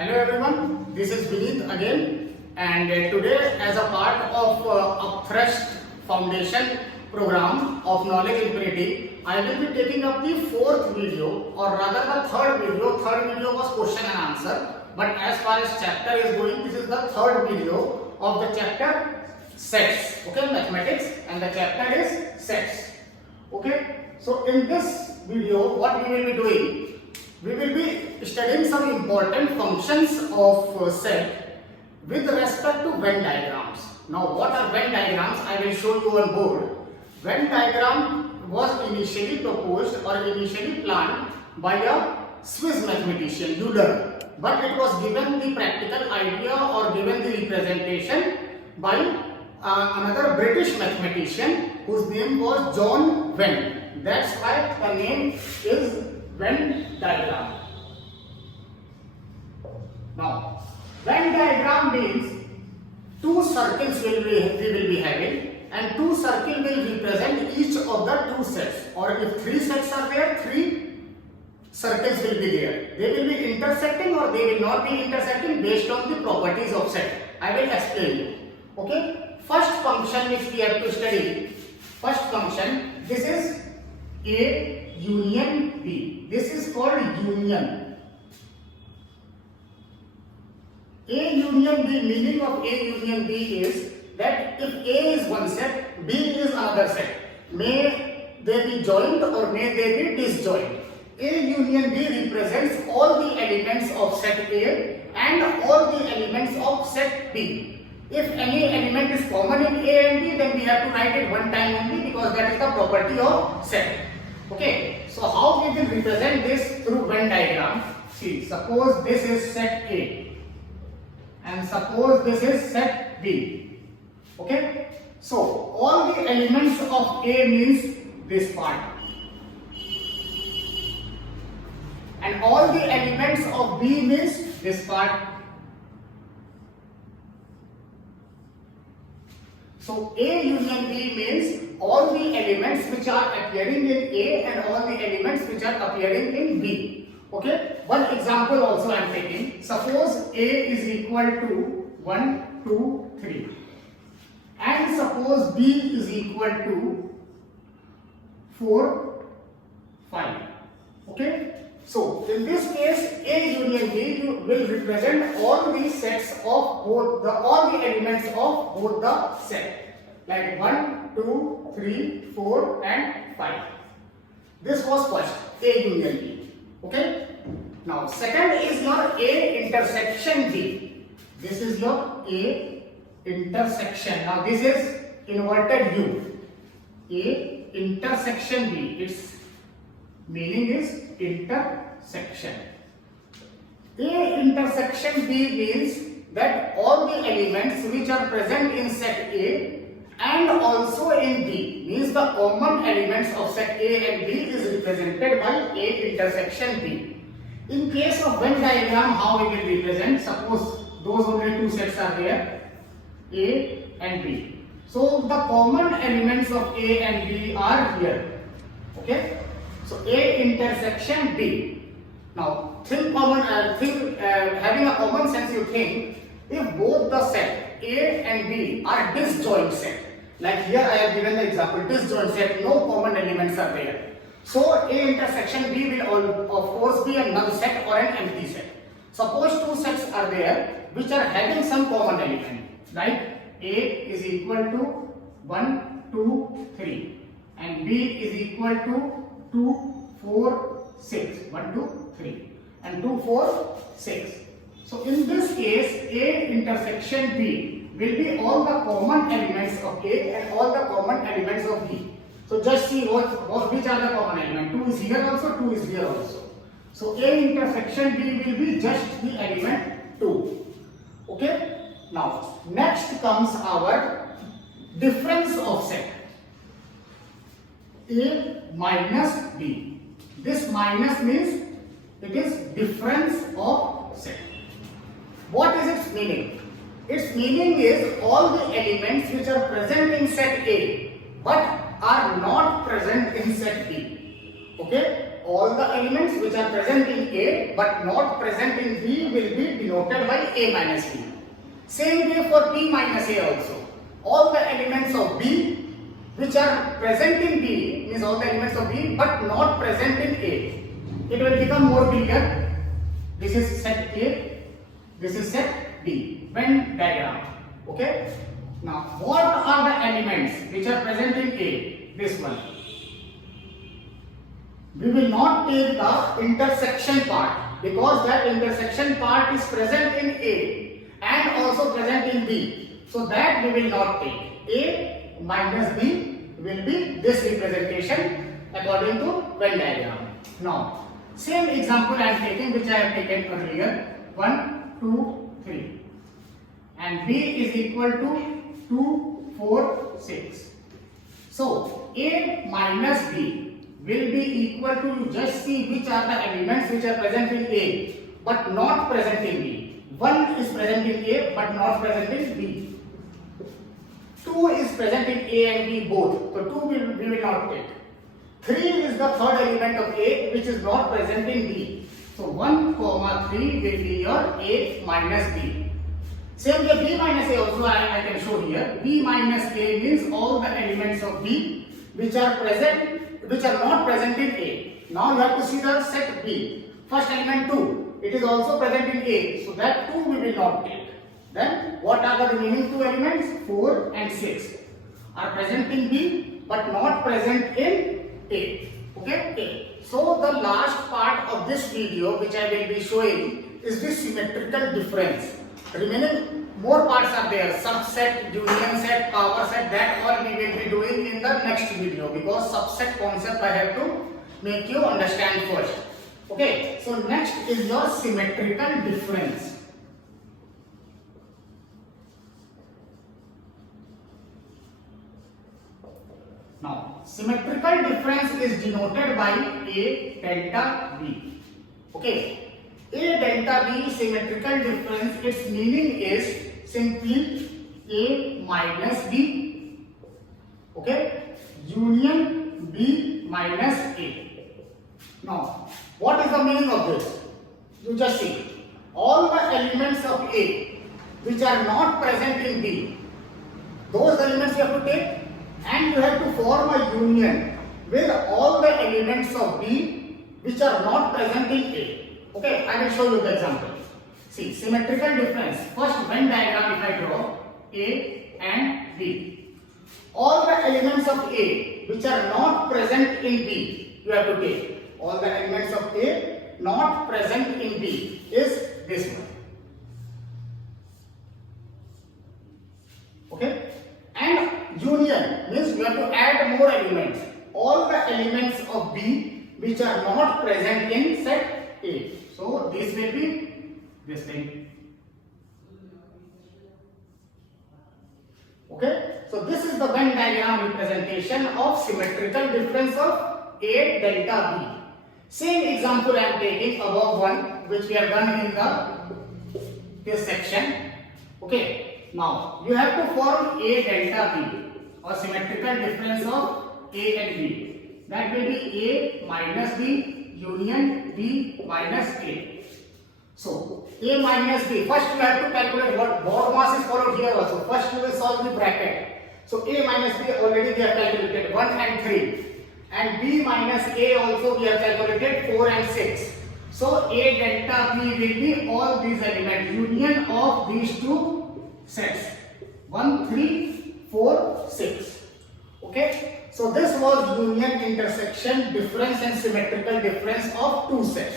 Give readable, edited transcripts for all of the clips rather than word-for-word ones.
Hello everyone, this is Vineet again, and today as a part of Upthrust Foundation program of Knowledge Infinity, I will be taking up the fourth video, or rather the third video. Third video was question and answer, but as far as chapter is going, this is the third video of the chapter sets, okay, mathematics, and the chapter is sets. Okay, so in this video what we will be doing, we will be studying some important functions of set with respect to Venn diagrams. Now what are Venn diagrams? I will show you on board. Venn diagram was initially proposed or initially planned by a Swiss mathematician Euler, but it was given the practical idea or given the representation by another British mathematician whose name was John Venn. That's why the name is Venn diagram. Now, Venn diagram means two circles we will be having, and two circles will represent each of the two sets. Or if three sets are there, three circles will be there. They will be intersecting or they will not be intersecting based on the properties of set. I will explain you. Okay. First function which we have to study. First function. This is A union B. This is called union. A union B, meaning of A union B is that if A is one set, B is another set. May they be joined or may they be disjoined. A union B represents all the elements of set A and all the elements of set B. If any element is common in A and B, then we have to write it one time only because that is the property of set. Okay, so how we will represent this through Venn diagram? See, suppose this is set A and suppose this is set B. Okay, so all the elements of A means this part, and all the elements of B means this part. So A union B means all the elements which are appearing in A and all the elements which are appearing in B. Okay, one example also I am taking. Suppose A is equal to 1, 2, 3 and suppose B is equal to 4, 5. Okay, so in this case A union B will represent all the sets of both all the elements of both the set, like 1, 2, 3, 4 and 5. This was first, A union B. Okay, now second is your A intersection B. This is your A intersection. Now this is inverted U. A intersection B. Its meaning is intersection. A intersection B means that all the elements which are present in set A and also in B, means the common elements of set A and B is represented by A intersection B. In case of Venn diagram, how we will represent? Suppose those only two sets are there, A and B. So the common elements of A and B are here. Okay. So A intersection B. Now think having a common sense, you think if both the set A and B are disjoint set, like here I have given the example, disjoint set, no common elements are there. So A intersection B will of course be a null set or an empty set. Suppose two sets are there which are having some common element, like A is equal to 1, 2, 3 and B is equal to 2, 4, 6. 1, 2, 3 and 2, 4, 6. So in this case, A intersection B will be all the common elements of A and all the common elements of B. So just see which are the common elements. 2 is here also, 2 is here also. So A intersection B will be just the element 2. Okay. Now next comes our difference of set. A minus B. This minus means it is difference of set. What is its meaning? Its meaning is all the elements which are present in set A but are not present in set B. Okay, all the elements which are present in A but not present in B will be denoted by A minus B. Same way for B minus A also. All the elements of B which are present in B, means all the elements of B but not present in A. It will become more clear. This is set A, this is set B. Venn diagram. Okay. Now, what are the elements which are present in A? This one. We will not take the intersection part because that intersection part is present in A and also present in B. So that we will not take. A minus B will be this representation according to Venn diagram. Now, same example I am taking which I have taken earlier. 1, 2, 3. And B is equal to 2, 4, 6. So, A minus B will be equal to, just see which are the elements which are present in A but not present in B. 1 is present in A but not present in B. 2 is present in A and B both. So 2 we will not take. 3 is the third element of A which is not present in B. So 1, 3 will be your A minus B. Same way B minus A also I can show here. B minus A means all the elements of B which are not present in A. Now you have to see the set B. First element 2. It is also present in A. So that 2 we will not take. Then what are the remaining 2 elements? 4 and 6 are present in B but not present in A. Okay? A. So the last part of this video which I will be showing is the symmetrical difference. Remaining more parts are there, subset, union set, power set, that all we will be doing in the next video because subset concept I have to make you understand first. Okay, so next is your symmetrical difference. Now, symmetrical difference is denoted by A delta B. Okay, A delta B symmetrical difference, its meaning is simply A minus B, okay, union B minus A. Now, what is the meaning of this? You just see, all the elements of A which are not present in B, those elements you have to take and you have to form a union with all the elements of B which are not present in A. Okay, I will show you the example. See, symmetrical difference. First Venn diagram if I draw A and B. All the elements of A which are not present in B, you have to take. All the elements of A not present in B is this one. Okay? And union means you have to add more elements. All the elements of B which are not present in set A. So this will be this thing. Okay, so this is the Venn diagram representation of symmetrical difference of A delta B. Same example I am taking above one which we have done in this section. Okay, now you have to form A delta B or symmetrical difference of A and B. That will be A minus B union B minus A. So A minus B, first you have to calculate what board mass is followed here also. First you will solve the bracket. So A minus B already we have calculated 1 and 3. And B minus A also we have calculated 4 and 6. So A delta B will be all these elements, union of these two sets. 1, 3, 4, 6. Okay. So this was union, intersection, difference and symmetrical difference of two sets.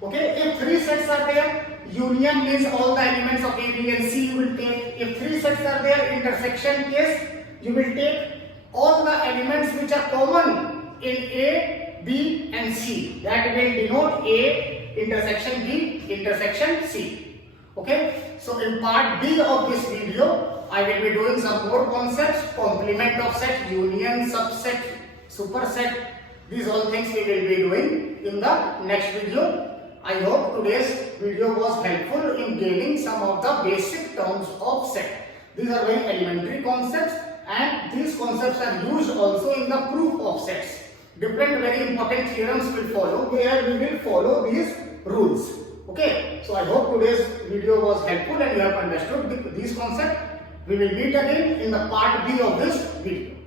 Okay, if 3 sets are there, union means all the elements of A, B and C you will take. If 3 sets are there, intersection case, you will take all the elements which are common in A, B and C. That will denote A intersection B intersection C. Okay, so in part B of this video, I will be doing some more concepts, complement of set, union, subset, superset. These all things we will be doing in the next video. I hope today's video was helpful in gaining some of the basic terms of set. These are very elementary concepts and these concepts are used also in the proof of sets. different very important theorems will follow. Where we will follow these rules. Okay. So I hope today's video was helpful and you have understood these concepts. We will meet again in the part B of this video.